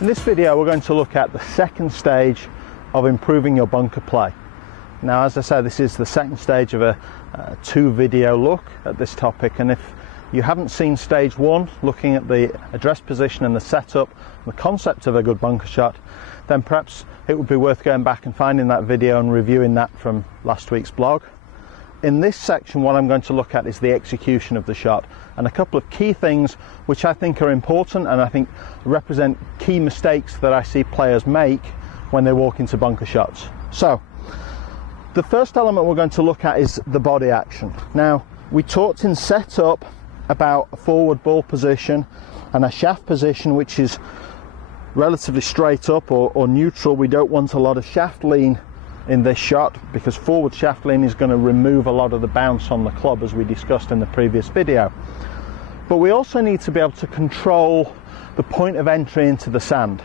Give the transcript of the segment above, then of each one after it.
In this video we're going to look at the second stage of improving your bunker play. Now, as I said, this is the second stage of a two video look at this topic, and if you haven't seen stage one, looking at the address position and the setup and the concept of a good bunker shot, then perhaps it would be worth going back and finding that video and reviewing that from last week's blog. In this section, what I'm going to look at is the execution of the shot and a couple of key things which I think are important and I think represent key mistakes that I see players make when they walk into bunker shots. So, the first element we're going to look at is the body action. Now, we talked in setup about a forward ball position and a shaft position which is relatively straight up or neutral. We don't want a lot of shaft lean in this shot because forward shaft lean is going to remove a lot of the bounce on the club, as we discussed in the previous video. But we also need to be able to control the point of entry into the sand.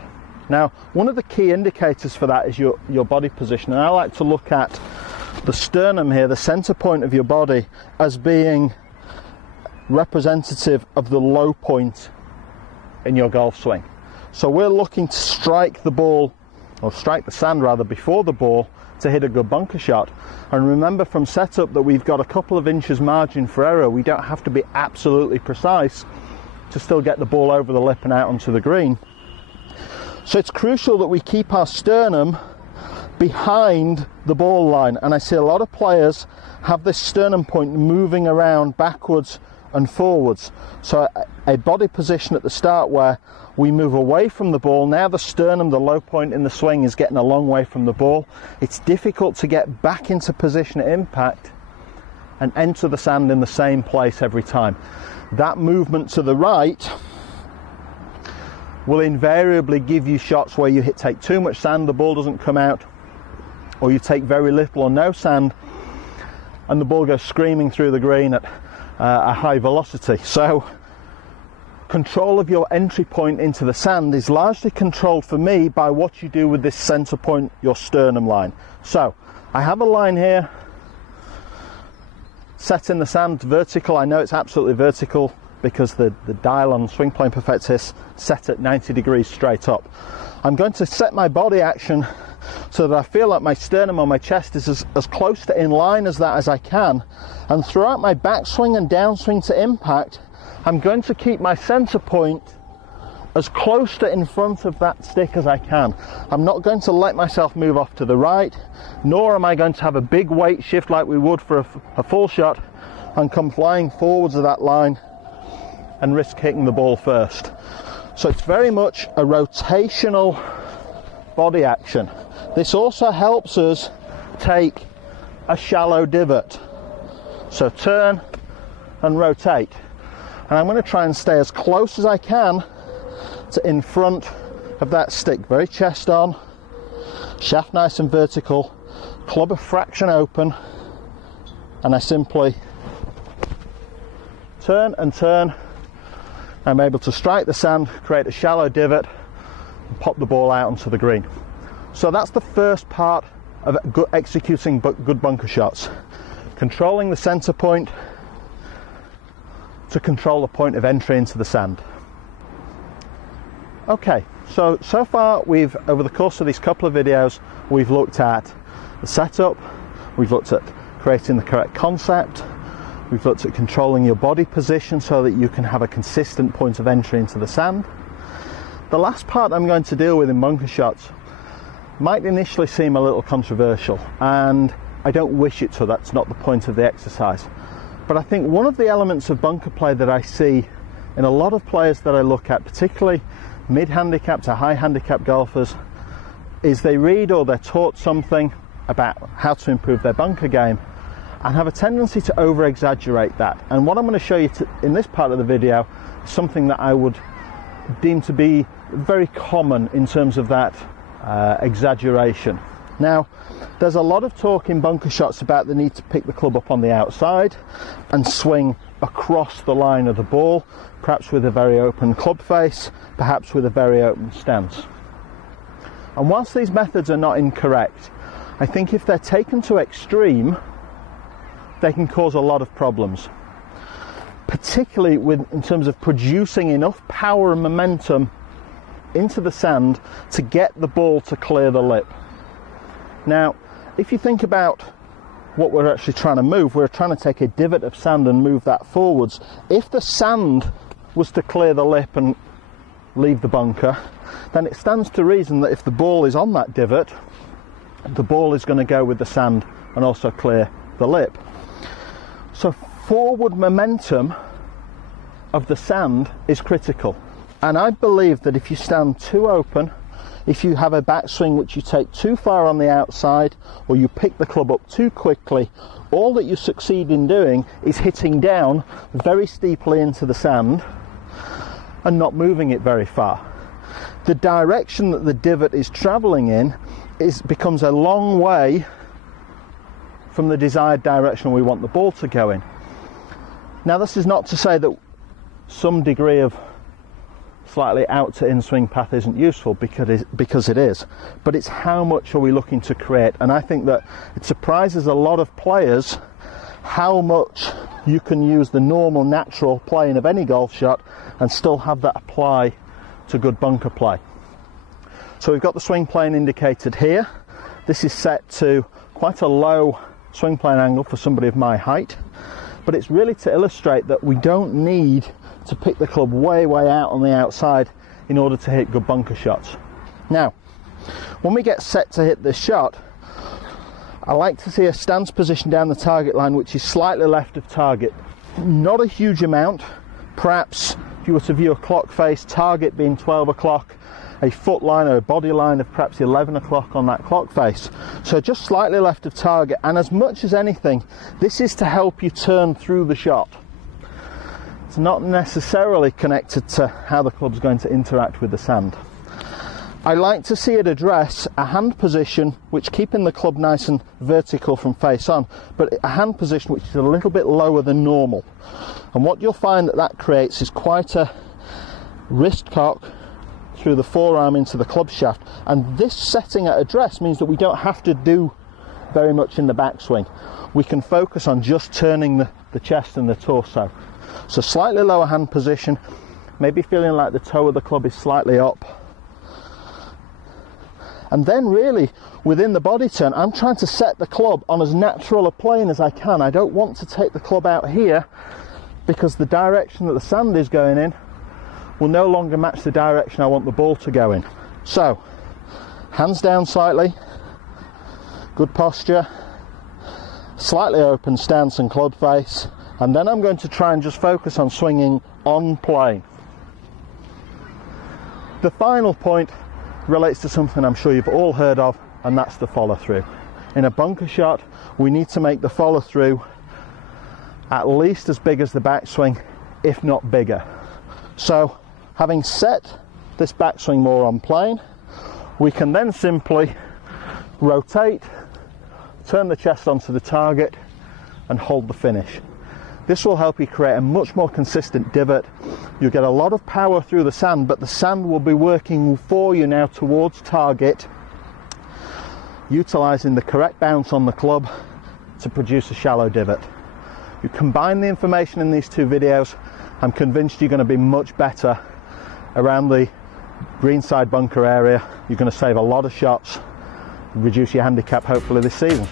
Now, one of the key indicators for that is your body position, and I like to look at the sternum here, the center point of your body, as being representative of the low point in your golf swing. So we're looking to strike the ball, or strike the sand rather, before the ball to hit a good bunker shot. And remember from setup that we've got a couple of inches margin for error. We don't have to be absolutely precise to still get the ball over the lip and out onto the green. So it's crucial that we keep our sternum behind the ball line, and I see a lot of players have this sternum point moving around backwards and forwards. So a body position at the start where we move away from the ball. Now the sternum, the low point in the swing, is getting a long way from the ball. It's difficult to get back into position at impact and enter the sand in the same place every time. That movement to the right will invariably give you shots where you take too much sand, the ball doesn't come out, or you take very little or no sand and the ball goes screaming through the green at a high velocity. So control of your entry point into the sand is largely controlled for me by what you do with this center point, your sternum line. So I have a line here set in the sand vertical. I know it's absolutely vertical because the dial on Swing Playing Perfect is set at 90 degrees straight up. I'm going to set my body action so that I feel like my sternum on my chest is as close to in line as that as I can, and throughout my backswing and downswing to impact, I'm going to keep my center point as close to in front of that stick as I can. I'm not going to let myself move off to the right, nor am I going to have a big weight shift like we would for a full shot and come flying forwards of that line and risk hitting the ball first. So it's very much a rotational body action. This also helps us take a shallow divot. So turn and rotate. And I'm going to try and stay as close as I can to in front of that stick. Very chest on, shaft nice and vertical, club a fraction open, and I simply turn and turn. I'm able to strike the sand, create a shallow divot, and pop the ball out onto the green. So that's the first part of executing good bunker shots. Controlling the center point to control the point of entry into the sand. Okay, so far over the course of these couple of videos, we've looked at the setup, we've looked at creating the correct concept, we've looked at controlling your body position so that you can have a consistent point of entry into the sand. The last part I'm going to deal with in bunker shots might initially seem a little controversial, and I don't wish it to. That's not the point of the exercise. But I think one of the elements of bunker play that I see in a lot of players that I look at, particularly mid-handicap to high-handicap golfers, is they read or they're taught something about how to improve their bunker game and have a tendency to over-exaggerate that. And what I'm going to show you in this part of the video is something that I would deem to be very common in terms of that exaggeration. Now, there's a lot of talk in bunker shots about the need to pick the club up on the outside and swing across the line of the ball, perhaps with a very open club face, perhaps with a very open stance. And whilst these methods are not incorrect, I think if they're taken to extreme, they can cause a lot of problems, particularly in terms of producing enough power and momentum into the sand to get the ball to clear the lip. Now, if you think about what we're actually trying to move, we're trying to take a divot of sand and move that forwards. If the sand was to clear the lip and leave the bunker, then it stands to reason that if the ball is on that divot, the ball is going to go with the sand and also clear the lip. So forward momentum of the sand is critical. And I believe that if you stand too open, if you have a backswing which you take too far on the outside, or you pick the club up too quickly, all that you succeed in doing is hitting down very steeply into the sand and not moving it very far. The direction that the divot is travelling in becomes a long way from the desired direction we want the ball to go in. Now, this is not to say that some degree of slightly out to in swing path isn't useful, because it is, but it's how much are we looking to create. And I think that it surprises a lot of players how much you can use the normal natural playing of any golf shot and still have that apply to good bunker play. So we've got the swing plane indicated here. This is set to quite a low swing plane angle for somebody of my height, but it's really to illustrate that we don't need to pick the club way out on the outside in order to hit good bunker shots. Now, when we get set to hit this shot, I like to see a stance position down the target line which is slightly left of target. Not a huge amount. Perhaps if you were to view a clock face, target being 12 o'clock, a foot line or a body line of perhaps 11 o'clock on that clock face. So just slightly left of target, and as much as anything, this is to help you turn through the shot. It's not necessarily connected to how the club's going to interact with the sand. I like to see it address a hand position which, keeping the club nice and vertical from face on, but a hand position which is a little bit lower than normal. And what you'll find that creates is quite a wrist cock through the forearm into the club shaft, and this setting at address means that we don't have to do very much in the backswing. We can focus on just turning the chest and the torso. So slightly lower hand position, maybe feeling like the toe of the club is slightly up. And then really, within the body turn, I'm trying to set the club on as natural a plane as I can. I don't want to take the club out here, because the direction that the sand is going in will no longer match the direction I want the ball to go in. So, hands down slightly, good posture, slightly open stance and club face, and then I'm going to try and just focus on swinging on plane. The final point relates to something I'm sure you've all heard of, and that's the follow through. In a bunker shot, we need to make the follow through at least as big as the backswing, if not bigger. So, having set this backswing more on plane, we can then simply rotate, turn the chest onto the target and hold the finish. This will help you create a much more consistent divot. You'll get a lot of power through the sand, but the sand will be working for you now towards target, utilising the correct bounce on the club to produce a shallow divot. You combine the information in these two videos, I'm convinced you're going to be much better around the greenside bunker area. You're going to save a lot of shots, reduce your handicap hopefully this season.